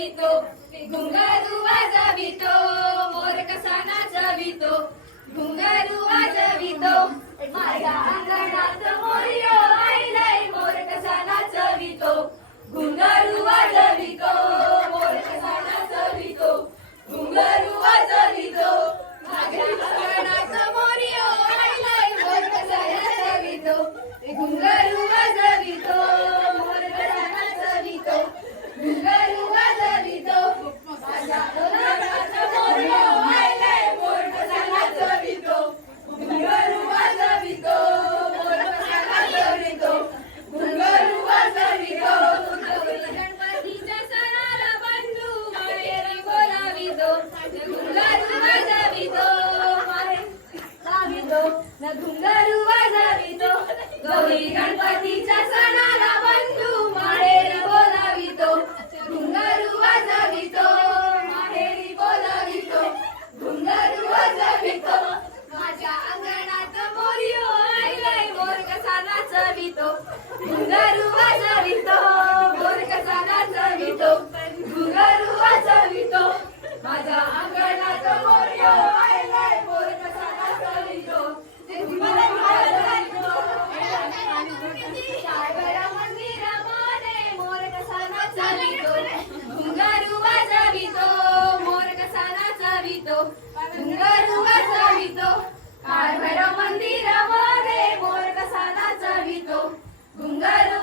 वाजवितो, घुंगरू वाजवितो, मोर कसा नाचवितो, घुंगरू वाजवितो, माझ्या अंगणात मोरयो आयलाय, मोर कसा नाचवितो, घुंगरू वाजवितो, मोर कसा नाचवितो, घुंगरू वाजवितो, माझ्या अंगणात मोरयो आयलाय, मोर कसा नाचवितो, घुंगरू वाजवितो, मोर कसा नाचवितो, घुंगरू वाजवितो, माझ्या अंगणात मोरयो आयलाय, मोर कसा नाचवितो, घुंगरू वाजवितो, मोर कसा नाचवितो, घुंगरू वाजवितो, गणपतीच्या सणाला बंधू माहेरी बोलावितो, घुंगरू वाजवितो, माहेरी न घुंगरू वाजवितो, गौरी गणपतीच्या सणाला बंधू माहेरी बोलावितो, घुंगरू वाजवितो, माहेरी बोलावितो, घुंगरू वाजवितो, माझ्या अंगणात मोरयो आयलाय, मोर कसा नाचवितो, घुंगरू वाजवितो, मोर कसा नाचवितो, घुंगरू वाजवितो, माझ्या अंगणात मोरयो आयलाय, मोर कसा नाचवितो, घुंगरू वाजवितो, शाळेच्या मंदिरामध्ये मोर कसा नाचवितो, घुंगरू वाजवितो, मोर कसा नाचवितो, घुंगरू वाजवितो, काळभैरव मंदिरामध्ये मोर कसा नाचवितो, घुंगरू